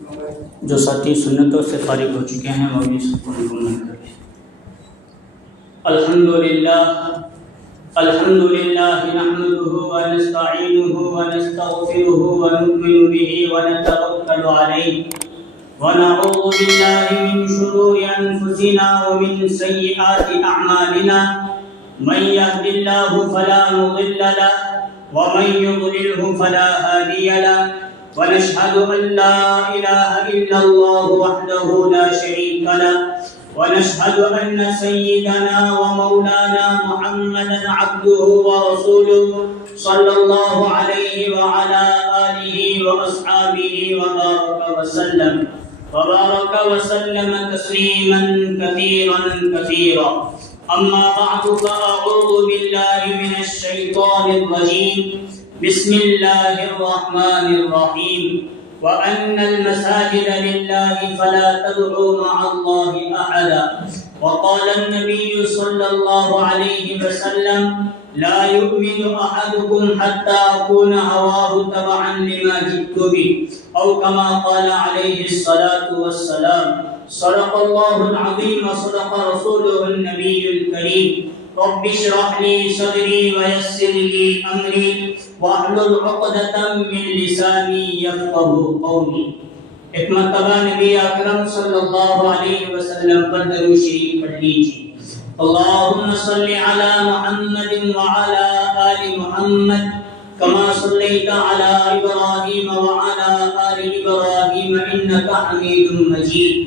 جو ساتھی سنتوں سے فارغ ہو چکے ہیں وہ بھی سب کو مکمل کر لیں۔ الحمدللہ نحمده ونستعینه ونستغفره ونؤمن به ونتوکل علیہ ونعوذ باللہ من شرور انفسنا ومن سیئات اعمالنا من يهد الله فلا مضل له ومن يضلله فلا هادي له ونشهد أن لا إله إلا الله وحده لا شريك له ونشهد أن سيدنا ومولانا محمدا عبده ورسوله صلى الله عليه وعلى آله وأصحابه وبارك وسلم تسليما كثيرا كثيرا أما بعد فأعوذ بالله من الشيطان الرجيم بسم الله الرحمن الرحيم وأن المساجد لله فلا تدعوا مع الله أحدا وقال النبي صلى الله عليه وسلم لا يؤمن أحدكم حتى أكون هواه تبعا لما جئت به أو كما قال عليه الصلاة والسلام صدق الله العظيم وصدق رسوله النبي الكريم رب اشرح لي صدري ويسر لي أمري واحلل عقدة من لساني يفقهوا قولي۔ ایک مرتبہ نبی اکرم صلی اللہ علیہ وسلم پر درود شریف پڑھ لیجیے۔ اللهم صل على محمد وعلى آل محمد كما صليت على إبراهيم وعلى آل إبراهيم إنك حميد مجيد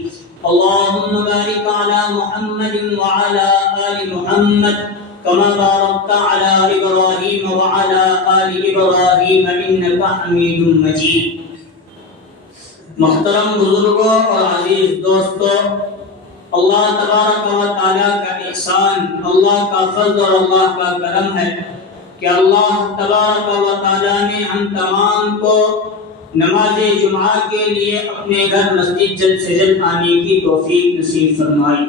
اللهم بارك على محمد وعلى آل محمد كما باركت على إبراهيم وعلى آل إبراهيم إنك حميد مجيد۔ محترم بزرگوں اور عزیز دوستوں، اللہ تبارک و تعالیٰ کا احسان، اللہ کا فضل اور اللہ کا کرم ہے کہ اللہ تبارک و تعالیٰ نے ہم تمام کو نماز جمعہ کے لیے اپنے گھر مسجد جلد سے جلد آنے کی توفیق نصیب فرمائی۔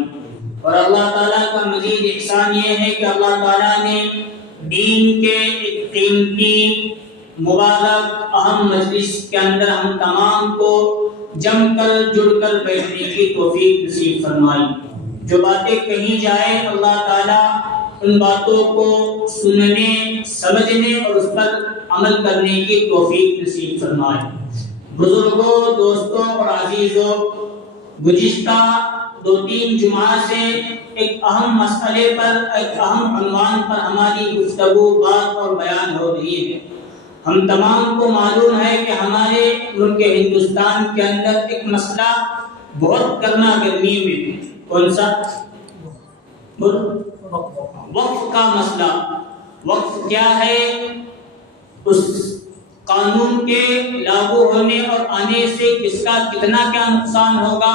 اور اللہ تعالیٰ کا مزید احسان یہ ہے کہ اللہ تعالیٰ نے دین کے ایک قیمتی مبارک اہم مجلس کے اندر ہم تمام کو جم کر جڑ کر بیٹھنے کی توفیق نصیب فرمائی۔ جو باتیں کہی جائے اللہ تعالیٰ ان باتوں کو سننے، سمجھنے اور اس پر عمل کرنے کی توفیق نصیب فرمائے۔ بزرگوں، دوستوں اور عزیزوں، گزشتہ 2-3 جمعہ سے ایک اہم مسئلے پر، ایک اہم عنوان پر ہماری گفتگو، بات اور بیان ہو رہی ہے۔ ہم تمام کو معلوم ہے کہ ہمارے ملک ہندوستان کے اندر ایک مسئلہ بہت گرما گرمی میں، کون سا؟ وقف کا مسئلہ۔ وقف کیا ہے؟ اس قانون کے لاگو ہونے اور آنے سے کس کا کتنا کیا نقصان ہوگا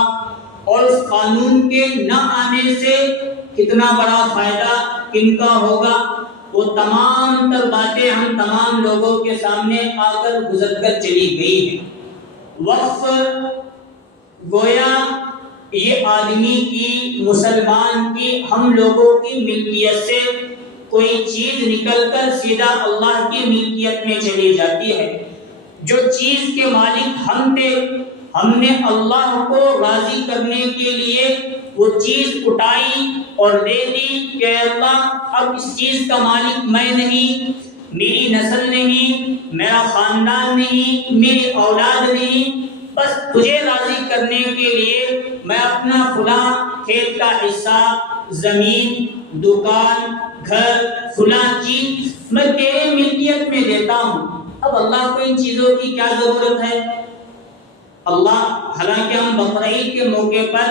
اور اس قانون کے نہ آنے سے کتنا بڑا فائدہ کن کا ہوگا، وہ تمام تر باتیں ہم تمام لوگوں کے سامنے آ کر گزر کر چلی گئی ہیں۔ وقف گویا یہ آدمی کی، مسلمان کی، ہم لوگوں کی ملکیت سے کوئی چیز نکل کر سیدھا اللہ کی ملکیت میں چلی جاتی ہے۔ جو چیز کے مالک ہم تھے، ہم نے اللہ کو راضی کرنے کے لیے وہ چیز اٹھائی اور دے دی کہ اللہ اب اس چیز کا مالک میں نہیں، میری نسل نہیں، میرا خاندان نہیں، میری اولاد نہیں، بس تجھے راضی کرنے کے لیے میں اپنا فلاں کھیت کا حصہ، زمین، دکان، گھر، فلاں چیز میں تیرے ملکیت میں دیتا ہوں۔ اب اللہ کو ان چیزوں کی کیا ضرورت ہے؟ اللہ، حالانکہ ہم بقرعید کے موقع پر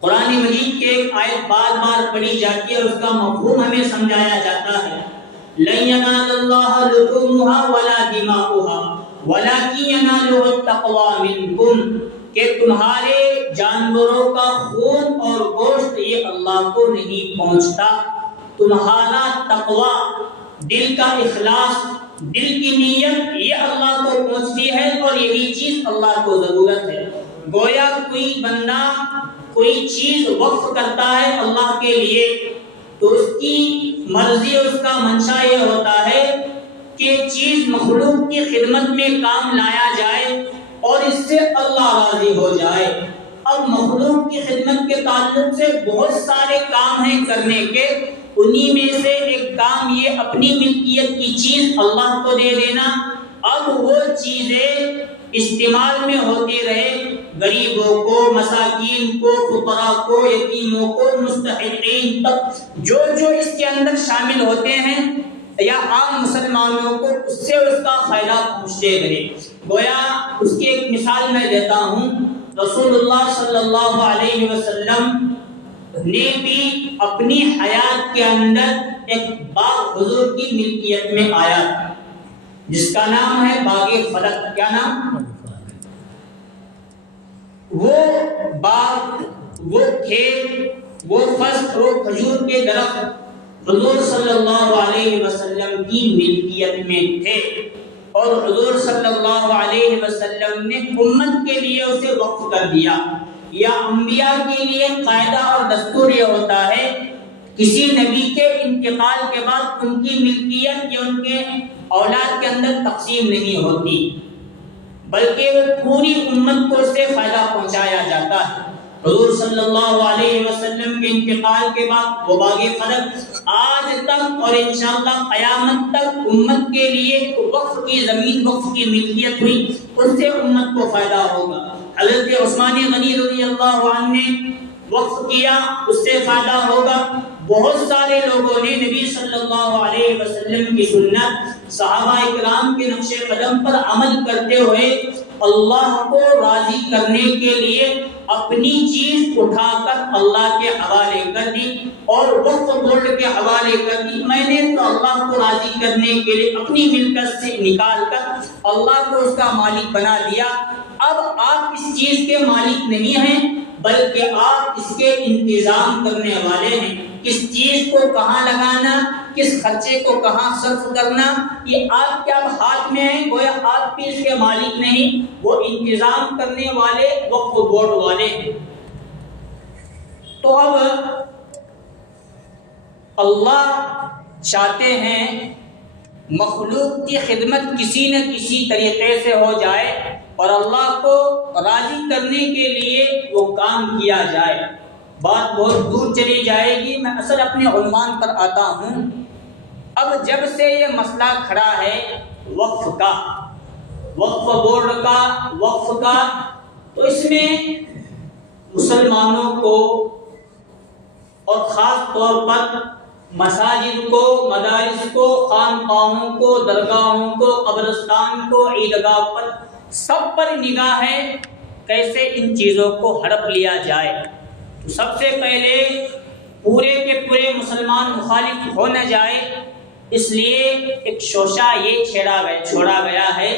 قرآن مجید کی ایک آیت بار بار پڑھی جاتی ہے اور اس کا مفہوم ہمیں سمجھایا جاتا ہے۔ لَن يَنَالَ اللَّهَ لُحُومُهَا وَلَا دِمَاؤُهَا وَلَكِنْ يَنَالُهُ التَّقْوَىٰ مِنكُمْ، کہ تمہارے جانوروں کا خون اور گوشت یہ اللہ کو نہیں پہنچتا، تمہارا تقویٰ، دل کا اخلاص، دل کی نیت یہ اللہ کو پہنچتی ہے اور یہی چیز اللہ کو ضرورت ہے۔ گویا کوئی بندہ کوئی چیز وقف کرتا ہے اللہ کے لیے تو اس کی مرضی اور اس کا منشا یہ ہوتا ہے کہ چیز مخلوق کی خدمت میں کام لایا جائے اور اس سے اللہ راضی ہو جائے۔ اب مخلوق کی خدمت کے تعلق سے بہت سارے کام ہیں کرنے کے، انہی میں سے ایک کام یہ اپنی ملکیت کی چیز اللہ کو دے دینا۔ اب وہ چیزیں استعمال میں ہوتی رہے، غریبوں کو، مساکین کو، فقراء کو، یتیموں کو، مستحقین تک جو اس کے اندر شامل ہوتے ہیں یا عام مسلمانوں کو اس سے اس کا فائدہ پہنچتے رہے۔ گویا اس کی ایک مثال میں دیتا ہوں، رسول اللہ صلی اللہ علیہ وسلم نے بھی اپنی حیات کے اندر ایک باغ حضور کی ملکیت میں آیا جس کا نام ہے باغ فلک۔ کیا نام؟ وہ باغ، وہ کھیت، وہ فصل، وہ کھجور کے درخت حضور صلی اللہ علیہ وسلم کی ملکیت میں تھے، اور حضور صلی اللہ علیہ وسلم نے امت کے لیے اسے وقف کر دیا۔ یا انبیاء کے لیے قاعدہ اور دستور یہ ہوتا ہے، کسی نبی کے انتقال کے بعد ان کی ملکیت یا ان کے اولاد کے اندر تقسیم نہیں ہوتی، بلکہ وہ پوری امت کو اس سے فائدہ پہنچایا جاتا ہے۔ حضور صلی اللہ علیہ وسلم کے انتقال کے بعد وہ باغ فلک آج تک اور انشاءاللہ قیامت تک امت کے لیے وقف کی زمین، وقف کی ملکیت ہوئی، اس سے امت کو فائدہ ہوگا۔ حضرت عثمان غنی رضی اللہ عنہ نے وقف کیا، اس سے فائدہ ہوگا۔ بہت سارے لوگوں نے نبی صلی اللہ علیہ وسلم کی سنت، صحابہ اکرام کے نقش قدم پر عمل کرتے ہوئے اللہ کو راضی کرنے کے لیے اپنی چیز اٹھا کر اللہ کے حوالے کر دی اور وقف بورڈ کے حوالے کر دی۔ میں نے تو اللہ کو راضی کرنے کے لیے اپنی ملکت سے نکال کر اللہ کو اس کا مالک بنا دیا۔ اب آپ اس چیز کے مالک نہیں ہیں، بلکہ آپ اس کے انتظام کرنے والے ہیں۔ کس چیز کو کہاں لگانا، کس خرچے کو کہاں صرف کرنا، یہ آپ کے اب ہاتھ میں ہے۔ گویا آپ بھی اس کے مالک نہیں، وہ انتظام کرنے والے وقف بورڈ والے ہیں۔ تو اب اللہ چاہتے ہیں مخلوق کی خدمت کسی نہ کسی طریقے سے ہو جائے اور اللہ کو راضی کرنے کے لیے وہ کام کیا جائے۔ بات بہت دور چلی جائے گی، میں اصل اپنے عنوان پر آتا ہوں۔ اب جب سے یہ مسئلہ کھڑا ہے وقف کا، وقف بورڈ کا، وقف کا، تو اس میں مسلمانوں کو اور خاص طور پر مساجد کو، مدارس کو، خانقاہوں کو، درگاہوں کو، قبرستان کو، عیدگاہ پر، سب پر نگاہ ہے کیسے ان چیزوں کو ہڑپ لیا جائے۔ تو سب سے پہلے پورے کے پورے مسلمان مخالف ہو نہ جائے، اس لیے ایک شوشہ یہ چھوڑا گیا ہے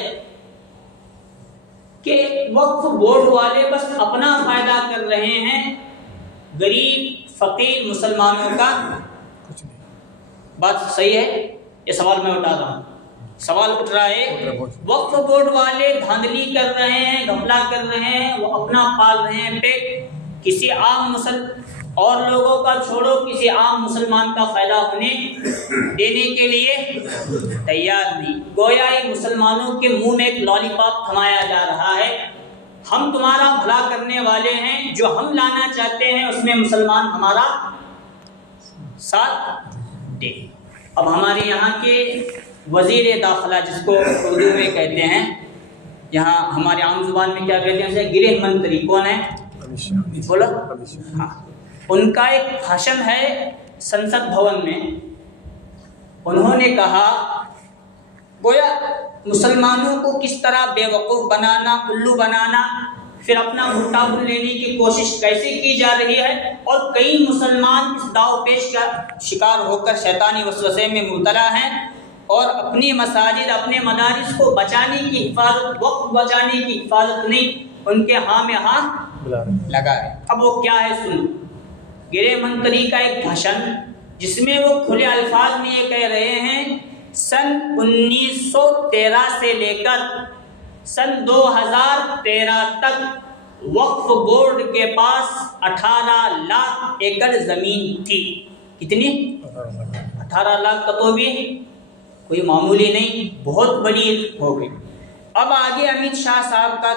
کہ وقف بورڈ والے بس اپنا فائدہ کر رہے ہیں، غریب فقیر مسلمانوں کا۔ بات صحیح ہے؟ یہ سوال میں اٹھا رہا ہوں، سوال اٹھ رہا ہے، وقف بورڈ والے دھاندلی کر رہے ہیں، گھپلا کر رہے ہیں، وہ اپنا پال رہے ہیں پیٹ، کسی عام اور لوگوں کا چھوڑو، کسی عام مسلمان کا فائدہ ہونے دینے کے لیے تیار نہیں۔ گویا یہ مسلمانوں کے منہ میں ایک لالی پاپ تھمایا جا رہا ہے، ہم تمہارا بھلا کرنے والے ہیں، جو ہم لانا چاہتے ہیں اس میں مسلمان ہمارا ساتھ دے۔ اب ہمارے یہاں کے وزیر داخلہ جس کو اردو میں کہتے ہیں، یہاں ہمارے عام زبان میں کیا کہتے ہیں اسے، گرہ منتری کون ہے؟ بولو۔ ہاں، ان کا ایک بھاشن ہے سنسد بھون میں، انہوں نے کہا گویا مسلمانوں کو کس طرح بے وقوف بنانا، الو بنانا، پھر اپنا بھٹا بن لینے کی کوشش کیسے کی جا رہی ہے، اور کئی مسلمان اس داؤ پیش کا شکار ہو کر شیطانی وسوسے میں مبتلا ہیں اور اپنی مساجد، اپنے مدارس کو بچانے کی حفاظت، وقت بچانے کی حفاظت نہیں، ان کے ہاں میں ہاں لگا ہے۔ اب وہ کیا ہے سنو، گرہ منتری کا ایک بھاشن جس میں وہ کھلے الفاظ میں یہ کہہ رہے ہیں، سن 1913 سے لے کر سن 2013 تک وقف بورڈ کے پاس 18 لاکھ ایکڑ زمین تھی۔ کتنی؟ 18 لاکھ کا تو بھی کوئی معمولی نہیں، بہت بڑی ہو گئی۔ اب آگے امت شاہ صاحب کا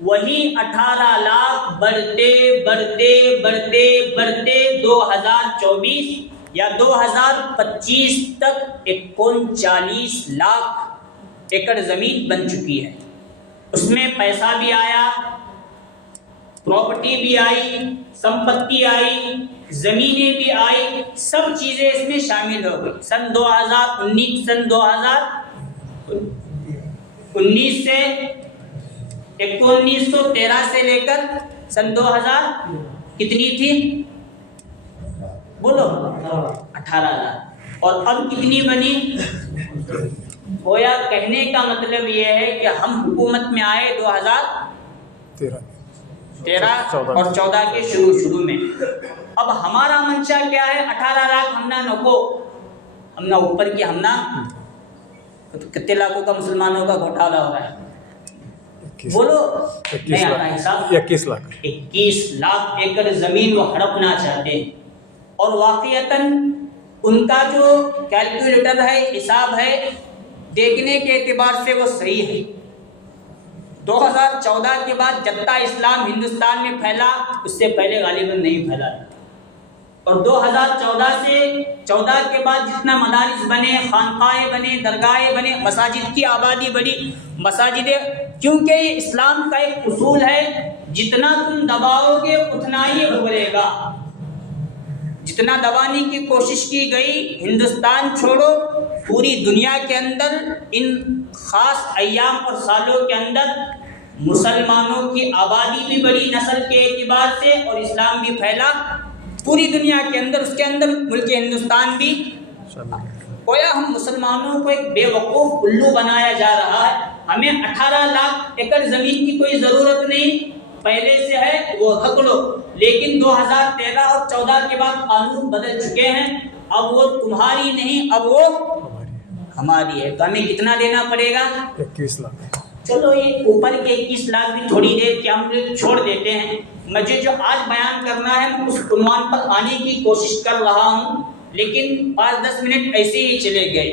وہی 18 لاکھ بڑھتے بڑھتے بڑھتے بڑھتے 2024 یا 2025 تک 39 لاکھ ایکڑ زمین بن چکی ہے۔ اس میں پیسہ بھی آیا، پراپرٹی بھی آئی، سمپتی آئی، زمینیں بھی آئی، سب چیزیں اس میں شامل ہو گئی۔ سن 2019 سے 1913 سے لے کر سن 2000 کتنی تھی بولو 18 لاکھ، اور اب کتنی بنی؟ گویا کہنے کا مطلب یہ ہے کہ ہم حکومت میں آئے 2013 اور 14 کے شروع میں۔ اب ہمارا منشا کیا ہے؟ 18 لاکھ ہم نہ نکو، ہم نہ اوپر کی، ہم نہ کتنے لاکھوں کا مسلمانوں کا گھوٹالا ہو رہا ہے بولو، نہیں آتا حساب، 21 لاکھ ایکڑ زمین وہ ہڑپنا چاہتے ہیں۔ اور واقعتاً ان کا جو کیلکولیٹر ہے، حساب ہے، دیکھنے کے اعتبار سے وہ صحیح ہے۔ 2014 کے بعد جب اسلام ہندوستان میں پھیلا، اس سے پہلے غالباً نہیں پھیلا تھا، اور 2014 کے بعد جتنا مدارس بنے، خانقاہیں بنے، درگاہیں بنے، مساجد کی آبادی بڑھی، مساجدیں، کیونکہ یہ اسلام کا ایک اصول ہے، جتنا تم دباؤ گے اتنا ہی ابھرے گا۔ جتنا دبانے کی کوشش کی گئی، ہندوستان چھوڑو، پوری دنیا کے اندر ان خاص ایام اور سالوں کے اندر مسلمانوں کی آبادی بھی بڑی نسل کے اعتبار سے، اور اسلام بھی پھیلا پوری دنیا کے اندر، اس کے اندر ملک ہندوستان بھی۔ گویا ہم مسلمانوں کو ایک بے وقوف الو بنایا جا رہا ہے۔ ہمیں 18 لاکھ ایکڑ زمین کی کوئی ضرورت نہیں، پہلے سے ہے وہ رکھ لو، لیکن 2013 اور 14 کے بعد قانون بدل چکے ہیں، اب وہ تمہاری نہیں، اب وہ ہماری ہے۔ تو ہمیں کتنا دینا پڑے گا؟ 21 لاکھ۔ چلو یہ اوپر کے 21 لاکھ بھی تھوڑی دیر کے ہم چھوڑ دیتے ہیں۔ مجھے جو آج بیان کرنا ہے میں اس عنوان پر آنے کی کوشش کر رہا ہوں، لیکن 5-10 منٹ ایسے ہی چلے گئے۔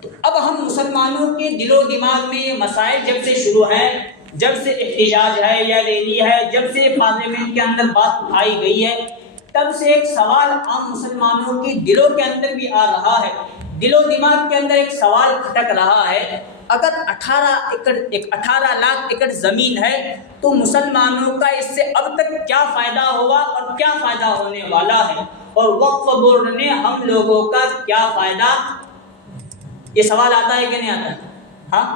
تو اب ہم مسلمانوں کے دل و دماغ میں یہ مسائل جب سے شروع ہیں، جب سے احتجاج ہے یا ریلی ہے، جب سے پارلیمنٹ کے اندر بات اٹھائی گئی ہے، تب سے ایک سوال عام مسلمانوں کے دلوں کے اندر بھی آ رہا ہے، دل و دماغ کے اندر ایک سوال کھٹک رہا ہے، اگر 18 لاکھ ایکڑ زمین ہے تو مسلمانوں کا اس سے اب تک کیا فائدہ ہوا اور کیا فائدہ ہونے والا ہے، اور وقف بورڈ نے ہم لوگوں کا کیا فائدہ؟ یہ سوال آتا ہے کہ نہیں آتا؟ ہاں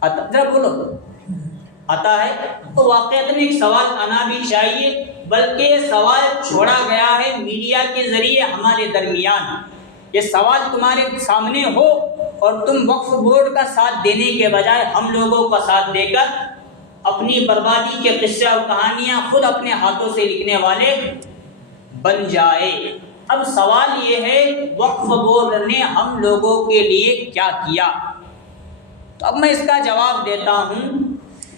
آتا، ذرا بولو، آتا ہے؟ تو واقعات میں ایک سوال آنا بھی چاہیے، بلکہ یہ سوال چھوڑا گیا ہے میڈیا کے ذریعے ہمارے درمیان۔ یہ سوال تمہارے سامنے ہو اور تم وقف بورڈ کا ساتھ دینے کے بجائے ہم لوگوں کا ساتھ دے کر اپنی بربادی کے قصے اور کہانیاں خود اپنے ہاتھوں سے لکھنے والے بن جائے۔ اب سوال یہ ہے، وقف بورڈ نے ہم لوگوں کے لیے کیا کیا؟ تو اب میں اس کا جواب دیتا ہوں۔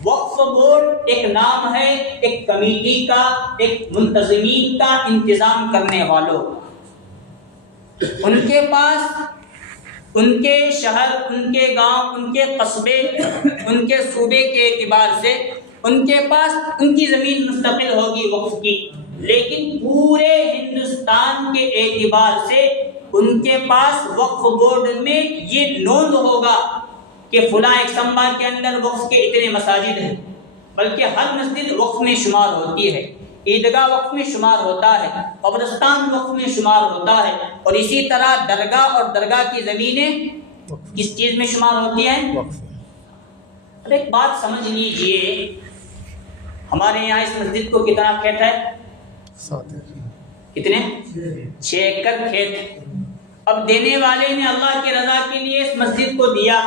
وقف بورڈ ایک نام ہے، ایک کمیٹی کا، ایک منتظمین کا، انتظام کرنے والوں۔ ان کے پاس ان کے شہر، ان کے گاؤں، ان کے قصبے، ان کے صوبے کے اعتبار سے ان کے پاس ان کی زمین مستقل ہوگی وقف کی، لیکن پورے ہندوستان کے اعتبار سے ان کے پاس وقف بورڈ میں یہ نوند ہوگا کہ فلاں ایک سنبا کے اندر وقف کے اتنے مساجد ہیں، بلکہ ہر مسجد وقف میں شمار ہوتی ہے، عیدگاہ وقف میں شمار ہوتا ہے، قبرستان وقف میں شمار ہوتا ہے، اور اسی طرح درگاہ اور درگاہ کی زمینیں کس چیز میں شمار ہوتی ہیں؟ اب ایک بات سمجھ لیجئے، ہمارے یہاں اس مسجد کو کتنا کھیت ہے؟ 7 کتنے؟ 6 ایکڑ کھیت۔ اب دینے والے نے اللہ کی رضا کے لیے اس مسجد کو دیا،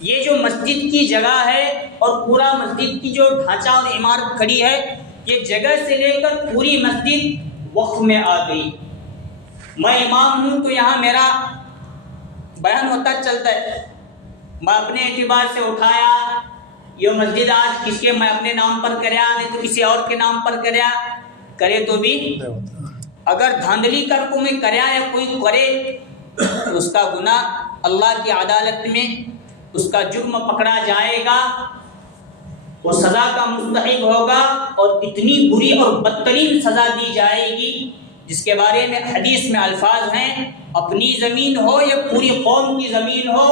یہ جو مسجد کی جگہ ہے اور پورا مسجد کی جو ڈھانچہ اور عمارت کھڑی ہے، یہ جگہ سے لے کر پوری مسجد وقف میں آ گئی۔ میں امام ہوں تو یہاں میرا بیان ہوتا چلتا ہے، میں اپنے اعتبار سے اٹھایا، یہ مسجد آج کس کے، میں اپنے نام پر کریا نہیں تو کسی اور کے نام پر کریا، کرے تو بھی اگر دھاندلی کر کو میں کریا یا کوئی کرے تو اس کا گناہ اللہ کی عدالت میں اس کا جرم پکڑا جائے گا، وہ سزا کا مستحق ہوگا اور اتنی بری اور بدترین سزا دی جائے گی جس کے بارے میں حدیث میں الفاظ ہیں، اپنی زمین ہو یا پوری قوم کی زمین ہو،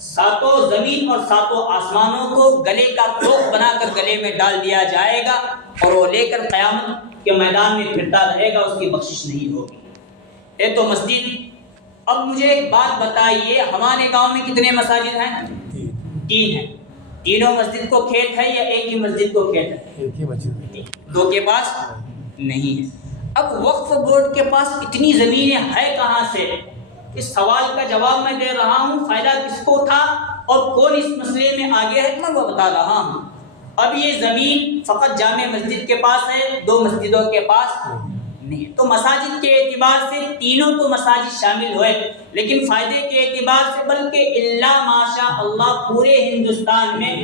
ساتوں زمین اور ساتوں آسمانوں کو گلے کا توق بنا کر گلے میں ڈال دیا جائے گا اور وہ لے کر قیامت کے میدان میں پھرتا رہے گا، اس کی بخشش نہیں ہوگی۔ یہ تو مسجد۔ اب مجھے ایک بات بتائیے، ہمارے گاؤں میں کتنے مساجد ہیں؟ 3 ہیں۔ تینوں مسجد کو کھیت ہے یا ایک ہی مسجد کو کھیت ہے؟ ایک ہی مسجد ہے۔ 2 کے پاس نہیں ہے۔ اب وقف بورڈ کے پاس اتنی زمینیں ہے کہاں سے؟ اس سوال کا جواب میں دے رہا ہوں، فائدہ کس کو تھا اور کون اس مسئلے میں آگے ہے میں وہ بتا رہا ہوں۔ اب یہ زمین فقط جامع مسجد کے پاس ہے، 2 مسجدوں کے پاس نہیں۔ تو مساجد کے اعتبار سے تینوں تو مساجد شامل ہوئے، لیکن فائدے کے اعتبار سے بلکہ الا ماشاء اللہ پورے ہندوستان میں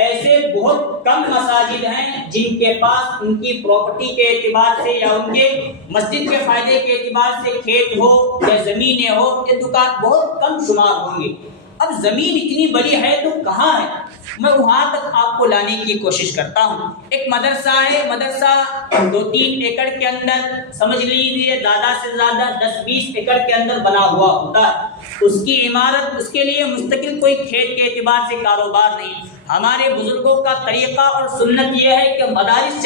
ایسے بہت کم مساجد ہیں جن کے پاس ان کی پراپرٹی کے اعتبار سے یا ان کے مسجد کے فائدے کے اعتبار سے کھیت ہو یا زمینیں ہو یا دکان بہت کم شمار ہوں گے۔ اب زمین اتنی بڑی ہے تو کہاں ہے؟ میں وہاں تک آپ کو لانے کی کوشش کرتا ہوں۔ ایک مدرسہ ہے، مدرسہ 2-3 ایکڑ کے اندر سمجھ لیجیے زیادہ سے زیادہ 10-20 ایکڑ کے اندر بنا ہوا ہوتا ہے۔ اس کی عمارت، اس کے لیے مستقل کوئی کھیت کے اعتبار سے کاروبار نہیں۔ ہمارے بزرگوں کا طریقہ اور سنت یہ ہے کہ مدارس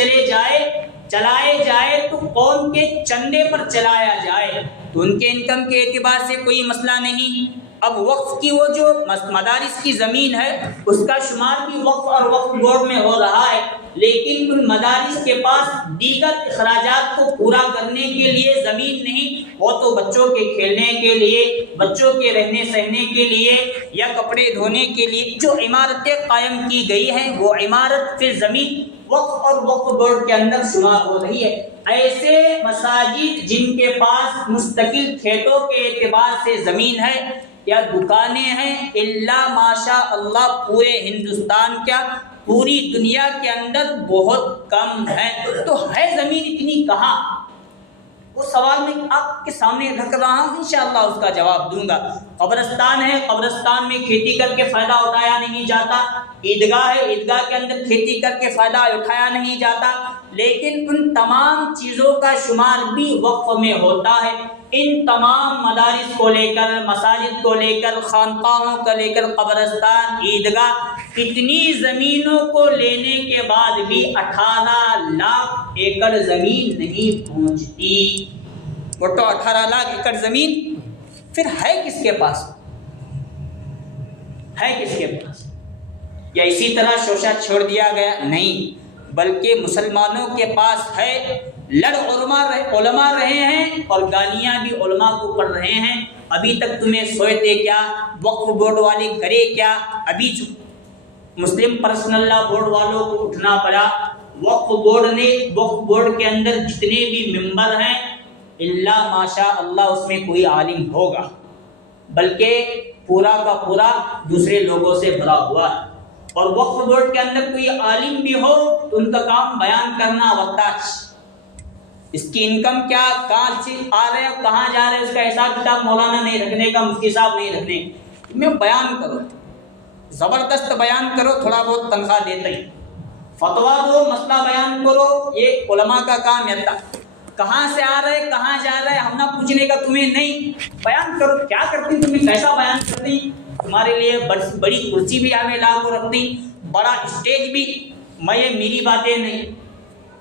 چلائے جائے تو قوم کے چندے پر چلایا جائے، تو ان کے انکم کے اعتبار سے کوئی مسئلہ نہیں۔ اب وقف کی وہ جو مدارس کی زمین ہے اس کا شمار بھی وقف اور وقف بورڈ میں ہو رہا ہے، لیکن ان مدارس کے پاس دیگر اخراجات کو پورا کرنے کے لیے زمین نہیں، وہ تو بچوں کے کھیلنے کے لیے، بچوں کے رہنے سہنے کے لیے یا کپڑے دھونے کے لیے جو عمارتیں قائم کی گئی ہیں وہ عمارت پھر زمین وقف اور وقف بورڈ کے اندر شمار ہو رہی ہے۔ ایسے مساجد جن کے پاس مستقل کھیتوں کے اعتبار سے زمین ہے یا دکانیں ہیں، الا ماشاء اللہ پورے ہندوستان کیا پوری دنیا کے اندر بہت کم ہے۔ تو ہے زمین اتنی کہاں؟ وہ سوال میں آپ کے سامنے رکھ رہا ہوں، انشاءاللہ اس کا جواب دوں گا۔ قبرستان ہے، قبرستان میں کھیتی کر کے فائدہ اٹھایا نہیں جاتا۔ عیدگاہ ہے، عیدگاہ کے اندر کھیتی کر کے فائدہ اٹھایا نہیں جاتا، لیکن ان تمام چیزوں کا شمار بھی وقف میں ہوتا ہے۔ ان تمام مدارس کو لے کر، مساجد کو لے کر، خانقاہوں کو لے کر، قبرستان، عیدگاہ، اتنی زمینوں کو لینے کے بعد بھی 18 لاکھ ایکڑ زمین نہیں پہنچتی۔ وہ تو 18 لاکھ ایکڑ زمین پھر ہے کس کے پاس؟ ہے کس کے پاس؟ یا اسی طرح شوشہ چھوڑ دیا گیا؟ نہیں، بلکہ مسلمانوں کے پاس ہے۔ لڑ علماء رہے ہیں اور گالیاں بھی علماء کو پڑھ رہے ہیں۔ ابھی تک تمہیں سوئے کیا؟ وقف بورڈ والے کرے کیا؟ ابھی مسلم پرسنل لا بورڈ والوں کو اٹھنا پڑا۔ وقف بورڈ کے اندر جتنے بھی ممبر ہیں الا ماشاء اللہ اس میں کوئی عالم ہوگا، بلکہ پورا کا پورا دوسرے لوگوں سے بھرا ہوا ہے۔ اور وقف بورڈ کے اندر کوئی عالم بھی ہو تو ان کا کام بیان کرنا ہوتا ہے۔ اس کی انکم کیا، کہاں سے آ رہے ہیں، کہاں جا رہے ہیں، اس کا حساب کتاب مولانا نہیں رکھنے کا، مفتی صاحب نہیں رکھنے کا۔ میں بیان کرو، زبردست بیان کرو، تھوڑا بہت تنخواہ دیتے ہیں، فتوا دو، مسئلہ بیان کرو، یہ علماء کا کام ہے۔ کہاں سے آ رہے، کہاں جا رہے، ہم نہ پوچھنے کا تمہیں نہیں، بیان کرو کیا کرتی، تمہیں کیسا بیان کرتی، تمہارے لیے بڑی کرسی بھی ہمیں لاگو رکھتی، بڑا اسٹیج بھی۔ میں یہ میری باتیں نہیں،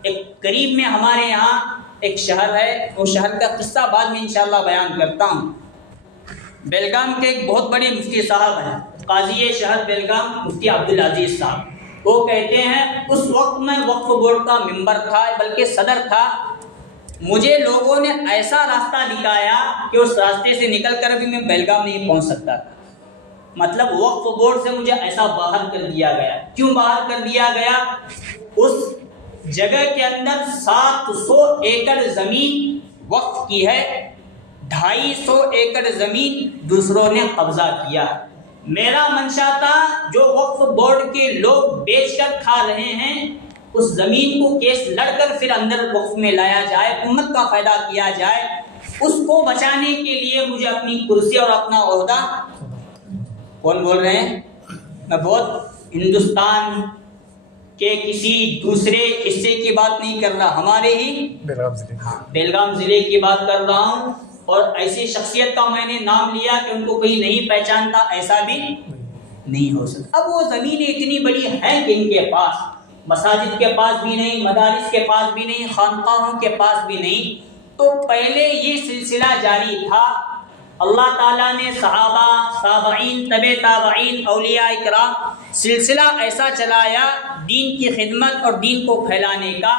ایک قریب میں ہمارے یہاں ایک شہر ہے، وہ شہر کا قصہ بعد میں انشاءاللہ بیان کرتا ہوں۔ بیلگام کے ایک بہت بڑے مفتی صاحب ہیں، قاضی شہر بیلگام مفتی عبدالعزیز صاحب۔ وہ کہتے ہیں اس وقت میں وقف بورڈ کا ممبر تھا، بلکہ صدر تھا، مجھے لوگوں نے ایسا راستہ دکھایا کہ اس راستے سے نکل کر بھی میں بیلگام نہیں پہنچ سکتا تھا۔ مطلب وقف بورڈ سے مجھے ایسا باہر کر دیا گیا۔ کیوں باہر کر دیا گیا؟ اس جگہ کے اندر 700 ایکڑ زمین وقف کی ہے، 250 ایکڑ زمین دوسروں نے قبضہ کیا۔ میرا منشا تھا جو وقف بورڈ کے لوگ بیچ کر کھا رہے ہیں اس زمین کو کیس لڑ کر پھر اندر وقف میں لایا جائے، امت کا فائدہ کیا جائے۔ اس کو بچانے کے لیے مجھے اپنی کرسی اور اپنا عہدہ، کون بول رہے ہیں؟ میں بہت ہندوستان کے کسی دوسرے حصے کی بات نہیں کر رہا، ہمارے ہی بیلگام ضلع کی بات کر رہا ہوں. اور ایسی شخصیت کا میں نے نام لیا کہ ان کو کوئی نہیں پہچانتا، ایسا بھی نہیں ہو سکتا. اب وہ زمینیں اتنی بڑی ہیں کہ ان کے پاس مساجد کے پاس بھی نہیں، مدارس کے پاس بھی نہیں، خانقاہوں کے پاس بھی نہیں. تو پہلے یہ سلسلہ جاری تھا. اللہ تعالیٰ نے صحابہ، تابعین، تبع تابعین، اولیاء اکرام سلسلہ ایسا چلایا دین کی خدمت اور دین کو پھیلانے کا.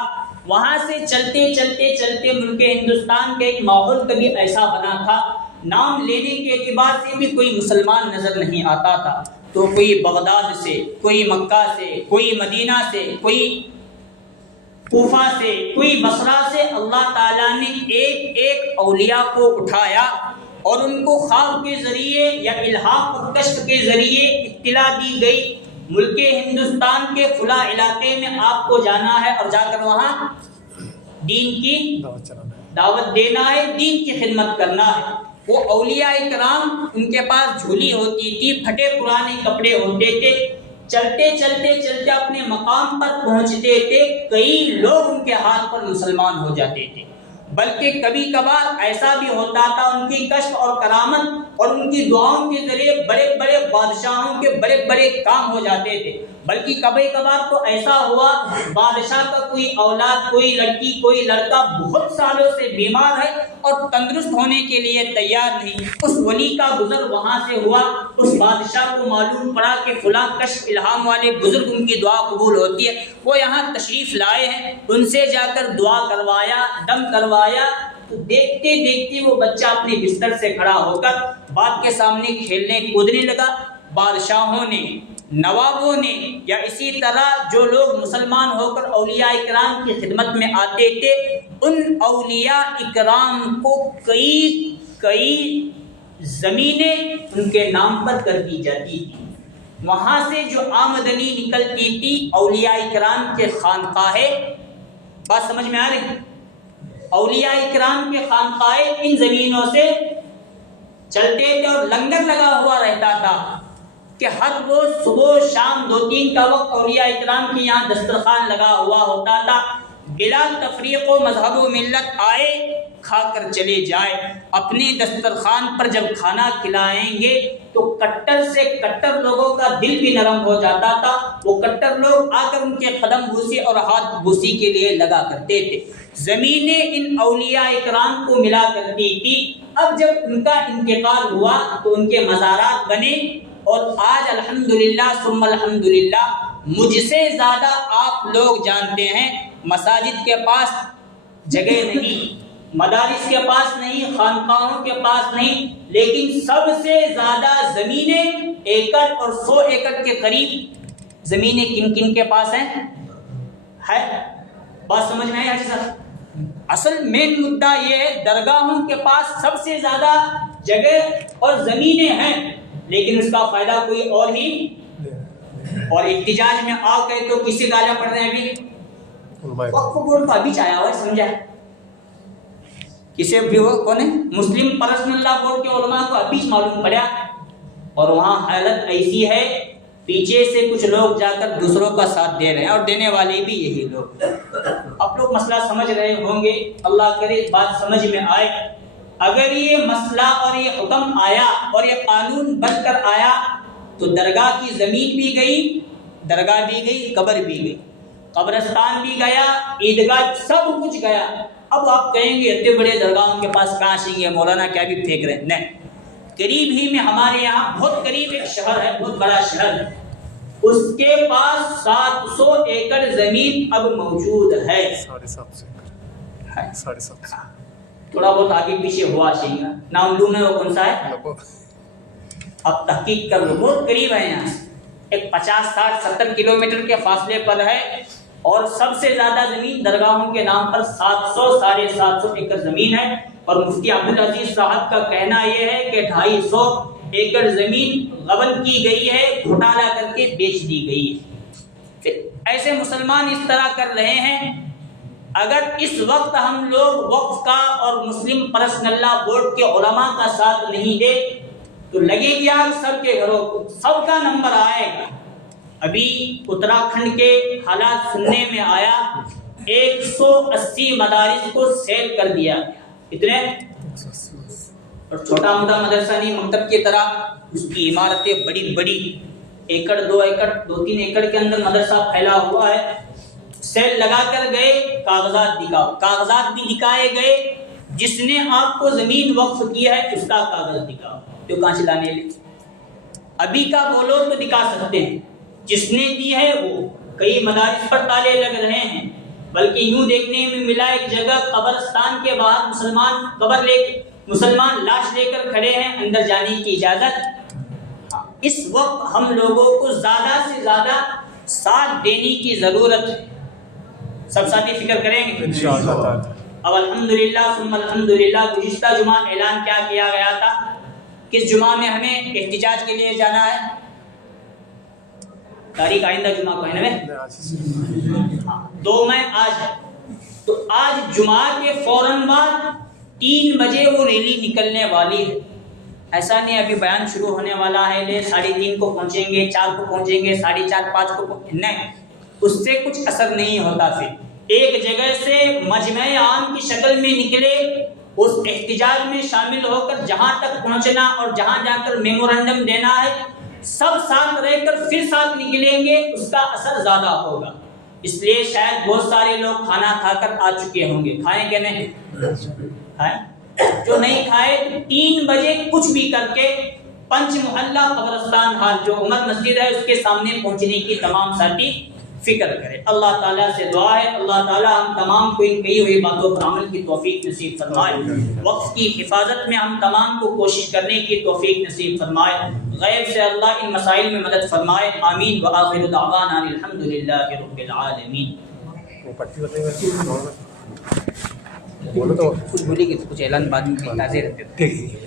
وہاں سے چلتے چلتے چلتے ملک ہندوستان کے ایک ماحول کبھی ایسا بنا تھا، نام لینے کے اعتبار سے بھی کوئی مسلمان نظر نہیں آتا تھا. تو کوئی بغداد سے، کوئی مکہ سے، کوئی مدینہ سے، کوئی کوفہ سے، کوئی بصرہ سے اللہ تعالیٰ نے ایک ایک اولیاء کو اٹھایا اور ان کو خواب کے ذریعے یا الہام اور کشف کے ذریعے اطلاع دی گئی، ملک ہندوستان کے فلاں علاقے میں آپ کو جانا ہے اور جا کر وہاں دین کی دعوت دینا ہے، دین کی خدمت کرنا ہے. وہ اولیاء اکرام ان کے پاس جھولی ہوتی تھی، پھٹے پرانے کپڑے ہوتے تھے، چلتے چلتے چلتے اپنے مقام پر پہنچتے تھے. کئی لوگ ان کے ہاتھ پر مسلمان ہو جاتے تھے، بلکہ کبھی کبھار ایسا بھی ہوتا تھا ان کی کشف اور کرامت اور ان کی دعاؤں کے ذریعے بڑے بڑے بادشاہوں کے بڑے بڑے کام ہو جاتے تھے. بلکہ کبھی کبھار تو ایسا ہوا بادشاہ کا کوئی اولاد، کوئی لڑکی، کوئی لڑکا بہت سالوں سے بیمار ہے اور تندرست ہونے کے لیے تیار نہیں. اس ولی کا گزر وہاں سے ہوا، اس بادشاہ کو معلوم پڑا کہ فلاں کشف الہام والے بزرگ ان کی دعا قبول ہوتی ہے، وہ یہاں تشریف لائے ہیں. ان سے جا کر دعا کروایا، دم کروایا. تو دیکھتے دیکھتے وہ بچہ اپنے بستر سے کھڑا ہو کر باپ کے سامنے کھیلنے کودنے لگا. بادشاہوں نے، نوابوں نے، یا اسی طرح جو لوگ مسلمان ہو کر اولیاء اکرام کی خدمت میں آتے تھے، ان اولیاء اکرام کو کئی زمینیں ان کے نام پر کر دی جاتی تھی. وہاں سے جو آمدنی نکلتی تھی اولیاء اکرام کے خانقاہیں، بات سمجھ میں آ رہی؟ اولیاء اکرام کے خانقاہیں ان زمینوں سے چلتے تھے اور لنگر لگا ہوا رہتا تھا کہ ہر روز صبح و شام 2-3 کا وقت اولیاء اکرام کے یہاں دسترخوان لگا ہوا ہوتا تھا. بلا تفریق و مذہب و ملت آئے، کھا کر چلے جائے. اپنے دسترخوان پر جب کھانا کھلائیں گے تو کٹر سے کٹر لوگوں کا دل بھی نرم ہو جاتا تھا. وہ کٹر لوگ آ کر ان کے قدم بوسی اور ہاتھ بوسی کے لیے لگا کرتے تھے. زمینیں ان اولیاء اکرام کو ملا کرتی تھی. اب جب ان کا انتقال ہوا تو ان کے مزارات بنے، اور آج الحمدللہ ثم الحمدللہ مجھ سے زیادہ آپ لوگ جانتے ہیں مساجد کے پاس جگہ نہیں، مدارس کے پاس نہیں، خانقاہوں کے پاس نہیں، لیکن سب سے زیادہ زمینیں ایکڑ اور 100 ایکڑ کے قریب زمینیں کن کن کے پاس ہیں؟ ہے بات سمجھ میں آئی حاجی صاحب؟ اصل مین مدعا یہ ہے درگاہوں کے پاس سب سے زیادہ جگہ اور زمینیں ہیں، لیکن اس کا فائدہ کوئی اور ہی. اور احتجاج میں آ گئے تو کسی گالیاں پڑھ رہے ہیں ابھی وقف بورڈ کا ابھی آیا ہوا ہے، سمجھا؟ کسی بھی ہو کون ہے مسلم پرسنل لا بورڈ کے علماء کو ابھی معلوم پڑا. اور وہاں حالت ایسی ہے پیچھے سے کچھ لوگ جا کر دوسروں کا ساتھ دے رہے ہیں اور دینے والے بھی یہی لوگ. آپ لوگ مسئلہ سمجھ رہے ہوں گے، اللہ کرے بات سمجھ میں آئے. اگر یہ مسئلہ اور یہ حکم آیا اور یہ قانون بن کر آیا تو درگاہ کی زمین بھی گئی، درگاہ بھی گئی، قبر بھی گئی، قبرستان بھی گیا، عیدگاہ سب کچھ گیا. اب آپ کہیں گے اتنے بڑے درگاہوں کے پاس کہاں سے یہ مولانا کیا بھی پھینک رہے ہیں؟ نہیں، قریب ہی میں ہمارے یہاں بہت قریب ایک شہر ہے، بہت بڑا شہر ہے، اس کے پاس 700 ایکڑ زمین اب موجود ہے. 750 تھوڑا بہت آگے پیچھے ہوا چاہیے. نام لوں میں وہ کون سا ہے؟ اب تحقیق کر لو، بہت قریب ہے یہاں سے، ایک 50 60 70 کلومیٹر کے فاصلے پر ہے. اور سب سے زیادہ زمین درگاہوں کے نام پر 700 750 ایکڑ زمین ہے. اور مفتی عبدالعزیز صاحب کا کہنا یہ ہے کہ 250 ایکڑ زمین غبن کی گئی ہے، گھوٹالا کر کے بیچ دی گئی ہے. ایسے مسلمان اس طرح کر رہے ہیں. اگر اس وقت ہم لوگ وقف کا اور مسلم پرسنل لا بورڈ کے علماء کا ساتھ نہیں دے تو لگے گی آگ سب کے گھروں کو، سب کا نمبر آئے گا۔ ابھی اتراکھنڈ کے حالات سننے میں آیا 180 مدارس کو سیل کر دیا گیا۔ اتنے اور چھوٹا موٹا مدرسہ نہیں، مکتب کی طرح اس کی عمارتیں بڑی بڑی، ایکڑ 2 ایکڑ 2-3 ایکڑ کے اندر مدرسہ پھیلا ہوا ہے۔ سیل لگا کر گئے، کاغذات دکھاؤ، کاغذات بھی دکھائے گئے، جس نے آپ کو زمین وقف کی ہے اس کا کاغذ دکھاؤ، جو کہاں سے لانے لے۔ ابھی کا بولو تو دکھا سکتے ہیں، جس نے دی ہے وہ۔ کئی مدارس پر تالے لگ رہے ہیں، بلکہ یوں دیکھنے میں ملا ایک جگہ قبرستان کے باہر مسلمان لاش لے کر کھڑے ہیں، اندر جانے کی اجازت۔ اس وقت ہم لوگوں کو زیادہ سے زیادہ ساتھ دینے کی ضرورت ہے۔ سب ساتھی فکر کریں گے انشاءاللہ۔ اب الحمدللہ ثم الحمدللہ گزشتہ جمعہ اعلان کیا کیا گیا تھا؟ کس جمعہ میں ہمیں احتجاج کے لیے جانا ہے؟ تاریخ آئندہ جمعہ کو ہے نا، 2 مئی آج ہے۔ تو آج جمعہ کے فوراً بعد 3 بجے وہ ریلی نکلنے والی ہے۔ ایسا نہیں ابھی بیان شروع ہونے والا ہے، 3:30 کو پہنچیں گے، 4 کو پہنچیں گے، 4:30 5 کو نہیں، اس سے کچھ اثر نہیں ہوتا۔ پھر ایک جگہ سے مجمع عام کی شکل میں نکلے، اس احتجاج میں شامل ہو کر جہاں تک پہنچنا اور جہاں جا کر میمورنڈم دینا ہے، سب ساتھ رہ کر پھر ساتھ نکلیں گے، اس کا اثر زیادہ ہوگا۔ اس لیے شاید بہت سارے لوگ کھانا کھا کر آ چکے ہوں گے، کھائیں کہ نہیں؟ جو نہیں کھائے 3 بجے کچھ بھی کر کے پنچ محلہ قبرستان ہال جو عمر مسجد ہے اس کے سامنے پہنچنے کی تمام ساتھی فکر کرے۔ اللہ تعالیٰ سے دعا ہے اللہ تعالیٰ ہم تمام کو ان کہی ہوئی باتوں پر عمل کی توفیق نصیب فرمائے، وقت کی حفاظت میں ہم تمام کو کوشش کرنے کی توفیق نصیب فرمائے، غیب سے اللہ ان مسائل میں مدد فرمائے۔ آمین وآخر دعوانا الحمدللہ رب العالمین۔ بولو تو کچھ بولی کہ کچھ اعلان بعد میں تازے رہتے ٹھیک ہے۔